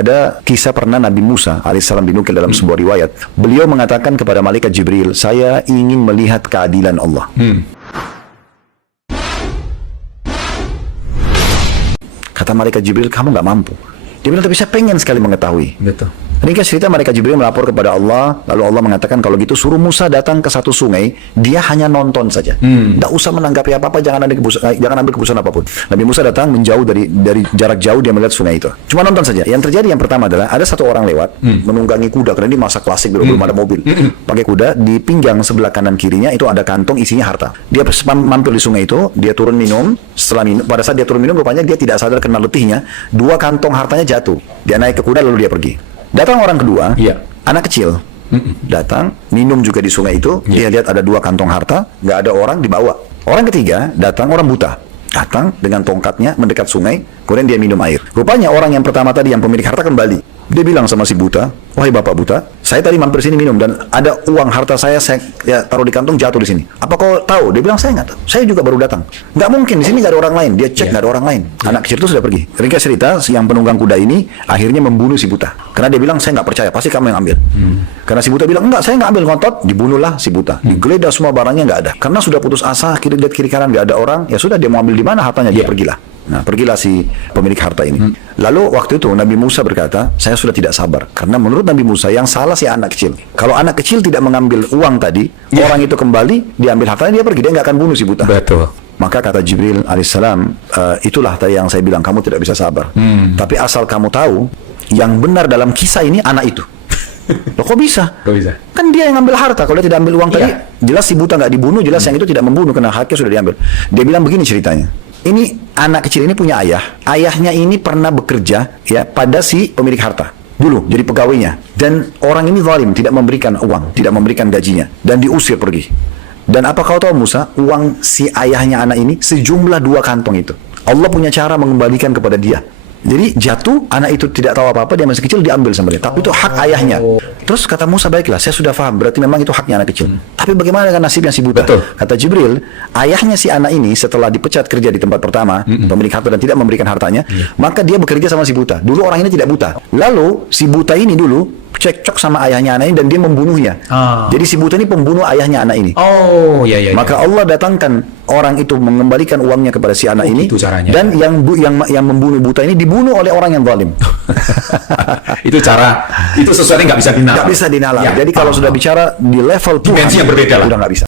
Ada kisah pernah Nabi Musa alaihissalam dinukil dalam sebuah riwayat. Beliau mengatakan kepada malaikat Jibril, saya ingin melihat keadilan Allah. Kata malaikat Jibril, kamu nggak mampu. Dia bilang, tapi saya pengen sekali mengetahui. Betul. Ringkas cerita, malaikat Jibril melapor kepada Allah, lalu Allah mengatakan, kalau gitu suruh Musa datang ke satu sungai, dia hanya nonton saja. Tidak usah menanggapi apa-apa, jangan ambil keputusan apapun. Nabi Musa datang menjauh dari jarak jauh, dia melihat sungai itu. Cuma nonton saja. Yang terjadi yang pertama adalah, ada satu orang lewat, menunggangi kuda, karena ini masa klasik, belum ada mobil. Pakai kuda, di pinggang sebelah kanan kirinya, itu ada kantong isinya harta. Dia mampir di sungai itu, dia turun minum, setelah minum, pada saat dia turun minum, rupanya dia tidak sadar kena letihnya, 2 kantong hartanya jatuh. Dia naik ke kuda, lalu dia pergi. Datang orang kedua, anak kecil, datang, minum juga di sungai itu, dia lihat ada 2 kantong harta, nggak ada orang, dibawa. Orang ketiga, datang orang buta, datang dengan tongkatnya mendekat sungai, kemudian dia minum air. Rupanya orang yang pertama tadi, yang pemilik harta kembali. Dia bilang sama si buta, wahai bapak buta, saya tadi mampir sini minum dan ada uang harta saya taruh di kantong, jatuh di sini. Apa kau tahu? Dia bilang, saya nggak tahu. Saya juga baru datang. Nggak mungkin, di sini nggak ada orang lain. Dia cek nggak ada orang lain. Anak kecil itu sudah pergi. Ringkas cerita, yang penunggang kuda ini akhirnya membunuh si buta. Karena dia bilang, saya nggak percaya, pasti kamu yang ambil. Karena si buta bilang, enggak, saya nggak ambil, ngotot. Dibunuhlah si buta. Digeledah semua barangnya, nggak ada. Karena sudah putus asa, lihat kiri kanan nggak ada orang, ya sudah, dia mau ambil di mana hartanya, dia pergilah. Nah, pergilah si pemilik harta ini. Lalu waktu itu Nabi Musa berkata, saya sudah tidak sabar. Karena menurut Nabi Musa, yang salah si anak kecil. Kalau anak kecil tidak mengambil uang tadi, orang itu kembali, diambil hartanya, dia pergi. Dia nggak akan bunuh si buta. Betul. Maka kata Jibril alaihissalam, itulah tadi yang saya bilang, kamu tidak bisa sabar. Tapi asal kamu tahu, yang benar dalam kisah ini anak itu. Loh, kok bisa? Kok bisa? Kan dia yang ngambil harta. Kalau dia tidak ambil uang tadi, jelas si buta nggak dibunuh, jelas yang itu tidak membunuh karena haknya sudah diambil. Dia bilang begini ceritanya. Ini anak kecil ini punya ayah. Ayahnya ini pernah bekerja ya pada si pemilik harta dulu, jadi pegawainya. Dan orang ini zalim, tidak memberikan uang, tidak memberikan gajinya, dan diusir pergi. Dan apa kau tahu Musa? Uang si ayahnya anak ini sejumlah 2 kantong itu. Allah punya cara mengembalikan kepada dia. Jadi jatuh, anak itu tidak tahu apa-apa, dia masih kecil, diambil sama dia. Tapi itu hak ayahnya. Terus kata Musa, baiklah, saya sudah paham, berarti memang itu haknya anak kecil. Tapi bagaimana dengan nasibnya si buta? Betul. Kata Jibril, ayahnya si anak ini setelah dipecat kerja di tempat pertama, pemilik harta dan tidak memberikan hartanya, maka dia bekerja sama si buta. Dulu orang ini tidak buta. Lalu si buta ini dulu cekcok sama ayahnya anak ini dan dia membunuhnya. Jadi si buta ini pembunuh ayahnya anak ini. Oh, iya. Maka Allah datangkan orang itu mengembalikan uangnya kepada si anak ini. Itu caranya. Dan yang membunuh buta ini dibunuh oleh orang yang zalim. Itu sesuatu yang nggak bisa dinalar. Nggak bisa dinalar. Jadi kalau sudah bicara di level Tuhan, dimensi yang berbeda lah. udah nggak bisa.